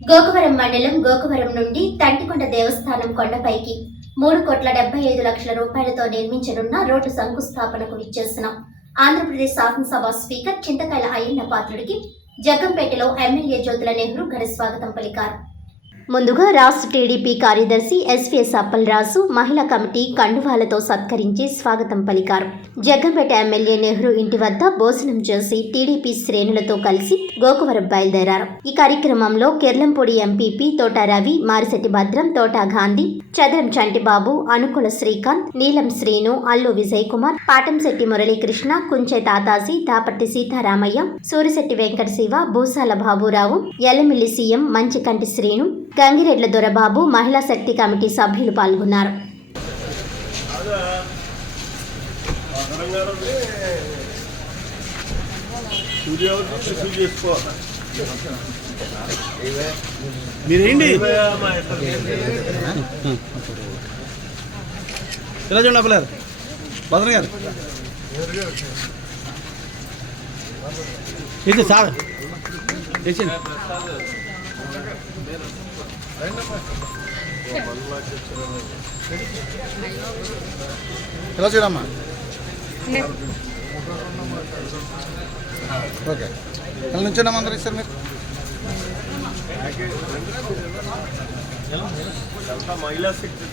గోకవరం మండలం గోకవరం నుండి తంటికొండ దేవస్థానం కొండపైకి మూడు కోట్ల డెబ్బై ఐదు లక్షల రూపాయలతో నిర్మించనున్న రోడ్డు శంకుస్థాపనకు విచ్చేసిన ఆంధ్రప్రదేశ్ శాసనసభ స్పీకర్ చింతకాయల అయ్యన్న పాత్రుడికి జగ్గంపేటలో ఎమ్మెల్యే జ్యోతుల నెహ్రూ ఘన స్వాగతం పలికారు. ముందుగా రాష్ట్ర టీడీపీ కార్యదర్శి ఎస్వీఎస్ అప్పలరాజు మహిళా కమిటీ కండువాలతో సత్కరించి స్వాగతం పలికారు. జగ్గంపేట ఎమ్మెల్యే నెహ్రూ ఇంటి వద్ద భోజనం చేసి టీడీపీ శ్రేణులతో కలిసి గోకువరం బయలుదేరారు. ఈ కార్యక్రమంలో కెర్లంపూడి ఎంపీపీ తోట రవి మారిశెట్టి భద్రం తోట గాంధీ చదరం చంటిబాబు అనుకుల శ్రీకాంత్ నీలం శ్రీను అల్లు విజయ్ కుమార్ పాటంశెట్టి మురళీకృష్ణ కుంచె తాతాసి దాపర్తి సీతారామయ్య సూరిశెట్టి వెంకట శివ భూసాల బాబురావు ఎల్లమిల్లి సీఎం మంచికంటి శ్రీను గంగిరెడ్ల దొరబాబు మహిళా శక్తి కమిటీ సభ్యులు పాల్గొన్నారు. మీరేంటి? ఇలా చూడండి అప్పలేరు భద్రం గారు. ఇది సార్? ఇలా చూడమ్మా ఓకే. ఇలా నుంచోండి అందరూ ఇస్తారు మీరు? మహిళా శక్తి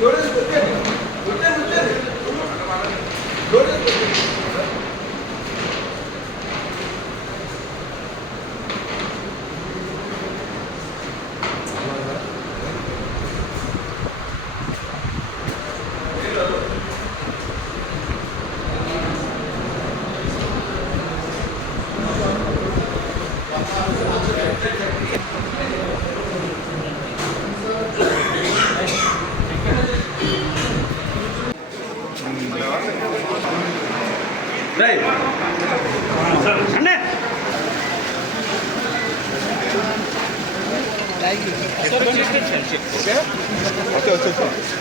What is the thing? अच्छा अच्छा अच्छा